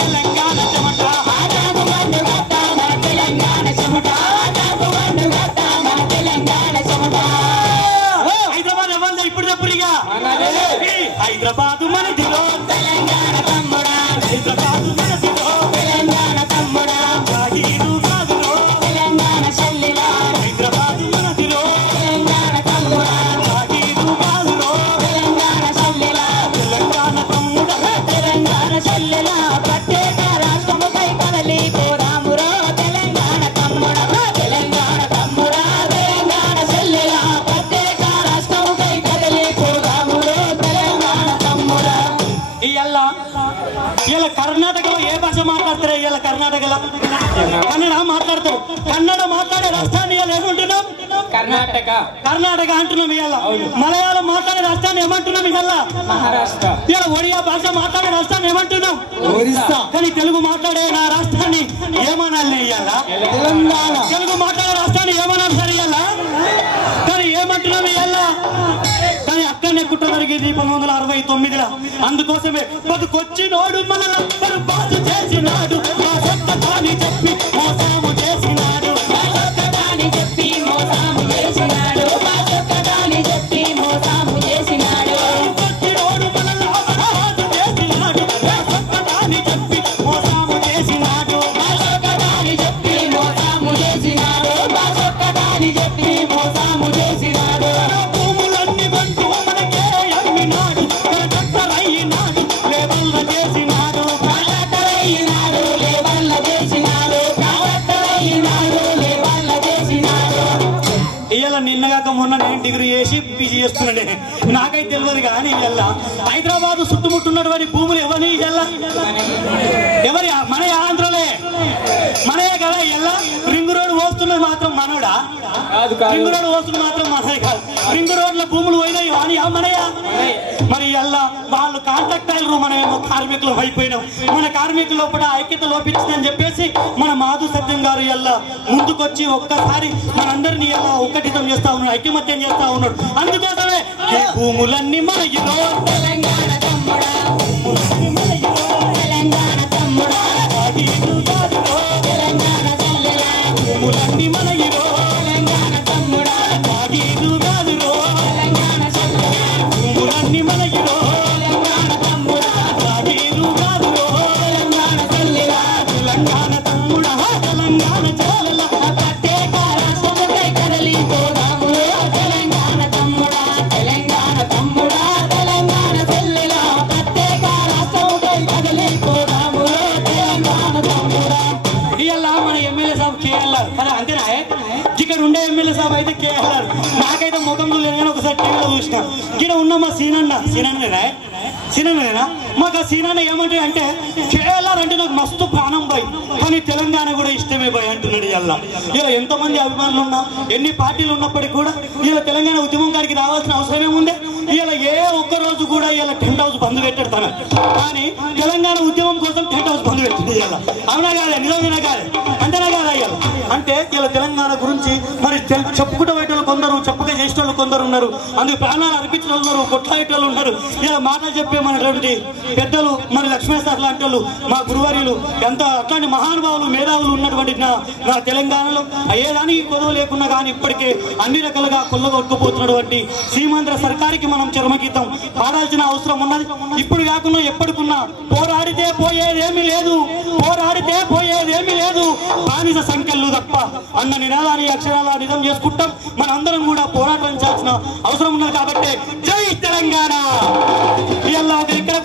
తెలంగాణ చెమట హైదరాబాద్ ఎవరు ఇప్పుడు చెప్పుడుగా హైదరాబాద్ మనదిలో తెలంగాణ తమ్ముడా హైదరాబాద్ మనదిలో తెలంగాణ తమ్ముడా రాగీరు కాదులో తెలంగాణ చెల్లిలా హైదరాబాద్ మనదిలో తెలంగాణ తమ్ముడా రాగీరు కాదులో తెలంగాణ చెల్లిలా తెలంగాణ తమ్ముడా తెలంగాణ చెల్లిలా ప్రత్యేక రాష్ట్రముపై కదలి పోరామురో తెలంగాణ తమ్ముడా తెలంగాణ తమ్ముడా తెలంగాణ చెల్లిలా ప్రత్యేక రాష్ట్రముపై కదలి పోరామురో తెలంగాణ తమ్ముడా ఇలా కర్ణాటకలో ఏ భాష మాట్లాడతారు ఇలా కర్ణాటకలో కన్నడ మాట్లాడతారు కన్నడ మాట్లాడే రాష్ట్రాన్ని ఇలా ఏమంటున్నాం కర్ణాటక అంటున్నాం ఇలా మలయాళం మాట్లాడే రాష్ట్రాన్ని ఏమంటున్నాం ఇలా మహారాష్ట్ర ఇలా ఒడియా భాష మాట్లాడే రాష్ట్రాన్ని ఏమంటున్నాం ఒరిస్సా కానీ తెలుగు మాట్లాడే నా రాష్ట్రాన్ని ఏమనాలి ఇయ్యాలా తెలంగాణ తెలుగు మాట్లాడే రాష్ట్రాన్ని ఏమనాలి సరే ఇయ్యాలా కానీ ఏమంటున్నాం ఇయ్యాలా కానీ అక్కడనే కుట్ర జరిగేది 1969లో అందుకోసమే బతుకొచ్చినోడు మనలందరూ బాధ చేసినాడు మా సొంతని చెప్పి మోసము చేసినాడు మా సొంతని చెప్పి మోసము చేసినాడు మా సొంతని చెప్పి మోసము చేసినాడు బతుకొచ్చినోడు మనలందరూ బాధ చేసినాడు మా సొంతని చెప్పి మోసము చేసినాడు మా సొంతని చెప్పి మోసము చేసినాడు మా సొంతని చెప్పి మోసము చేసినాడు భూములన్నీ బంటూ మనకే అమ్మినాడు కట్టరయ్యినాడు లేవల్ల చేసినాడు కట్టరయ్యినాడు లేవల్ల చేసినాడు కట్టరయ్యినాడు లేవల్ల చేసినాడు ఇవాళ నిన్నగాక మొన్న నేను డిగ్రీ చేసి పీజీ చేస్తున్నాడే నాకైతే తెలియదు కానీ ఇవాళ హైదరాబాద్ చుట్టుముట్టున్నటువంటి భూములు ఎవరి ఎవరి మన ఆంధ్రలే మనయే కదా ఇవాళ రింగ్ రోడ్ పోస్తున్నది మాత్రం మనోడా రింగ్ రోడ్ పోస్తున్నది మాత్రం మనదే కాదు రింగ్ రోడ్ల భూములు పోయినాయి అని మనయా మరి ఇవాళ వాళ్ళు కాంట్రాక్టర్లు మనమేమో కార్మికులు అయిపోయినాం మన కార్మికుల లోపల ఐక్యత లోపించిందని చెప్పేసి మన మాధు సత్యం గారు ఇవాళ ముందుకొచ్చి ఒక్కసారి మనందరినీ ఇలా ఒక్కటితం చేస్తా ఉన్నాడు ఐక్యమత్యం చేస్తా ఉన్నాడు అందుకోసమే ఈ భూములన్నీ మనగిలో తెలంగాణ తమ్ముడా తెలంగాణ తమ్ముడా తెలంగాణ తల్లిలా భూములన్నీ మనగిలో తెలంగాణ తమ్ముడా కాగీరు కాదురో తెలంగాణ తల్లిలా భూములన్నీ మనగిలో తెలంగాణ తమ్ముడా కాగీరు కాదురో తెలంగాణ తల్లిలా తెలంగాణ తమ్ముడా తెలంగాణ చెల్లెలా ప్రత్యేక రాష్ట్రముపై కదలి పోదామురో తెలంగాణ తమ్ముడా తెలంగాణ తమ్ముడా తెలంగాణ చెల్లెలా ప్రత్యేక రాష్ట్రముపై కదలి పోదామురో తెలంగాణ తమ్ముడా ఇవాళ మన ఎమ్మెల్యే సాబ్ కేఎల్ఆర్ అలా అంతేనా ఇక్కడ ఉండే ఎమ్మెల్యే సాబ్ అయితే కేఎల్ఆర్ నాకైతే ముఖం చూడలేదు కానీ ఒకసారి టీవీలో చూసిన ఇక్కడ ఉన్న మా సీనన్నేనా మాకు ఆ సీనన్న ఏమంటే అంటే కేఎల్ఆర్ అంటే నాకు మస్తు ప్రాణం బాయ్ కానీ తెలంగాణ కూడా ఇష్టమే బాయ్ అంటున్నాడు ఇలా ఎంతమంది అభిమానులు ఉన్నా ఎన్ని పార్టీలు ఉన్నప్పటికీ కూడా ఇలా తెలంగాణ ఉద్యమం కాడికి రావాల్సిన అవసరం ఏముంది ఇలా ఏ ఒక్క రోజు కూడా ఇలా టెంట్ హౌస్ బంద్ పెట్టాడు తన కానీ తెలంగాణ ఉద్యమం కోసం టెంట్ హౌస్ బంద్ పెట్టింది ఇలా అవునా కాదే నిజమేనా కాదే అంతేనా కాదా ఇలా అంటే ఇలా తెలంగాణ గురించి మరి చెప్పుకుంటూ పెట్టేవాళ్ళు కొందరు చెప్పగా చేసిన వాళ్ళు కొందరు ఉన్నారు అందుకు ప్రాణాలు అర్పించిన వాళ్ళు ఉన్నారు కొట్లాడే వాళ్ళు ఉన్నారు ఇలా మాటలు చెప్పే మనటువంటి పెద్దలు మన లక్ష్మీసార్ లాంటి వాళ్ళు మా గురువార్యులు ఎంత అట్లాంటి మహానుభావులు మేధావులు ఉన్నటువంటి నా తెలంగాణలో అయ్యేదానికి కొదవ లేకున్నా కానీ ఇప్పటికే అన్ని రకాలుగా కొల్లగొట్టుకుపోతున్నటువంటి సీమాంధ్ర సర్కారికి మనం చర్మగీతం పాడాల్సిన అవసరం ఉన్నది ఇప్పుడు కాకుండా ఎప్పటికున్నా పోరాడితే పోయేదేమీ లేదు బానిస సంఖ్యలు తప్ప అన్న నినాదాన్ని అక్షరాల నిజం చేసుకుంటాం మన అందరం కూడా పోరాటం చేయాల్సిన అవసరం ఉన్నది కాబట్టి జై తెలంగాణ.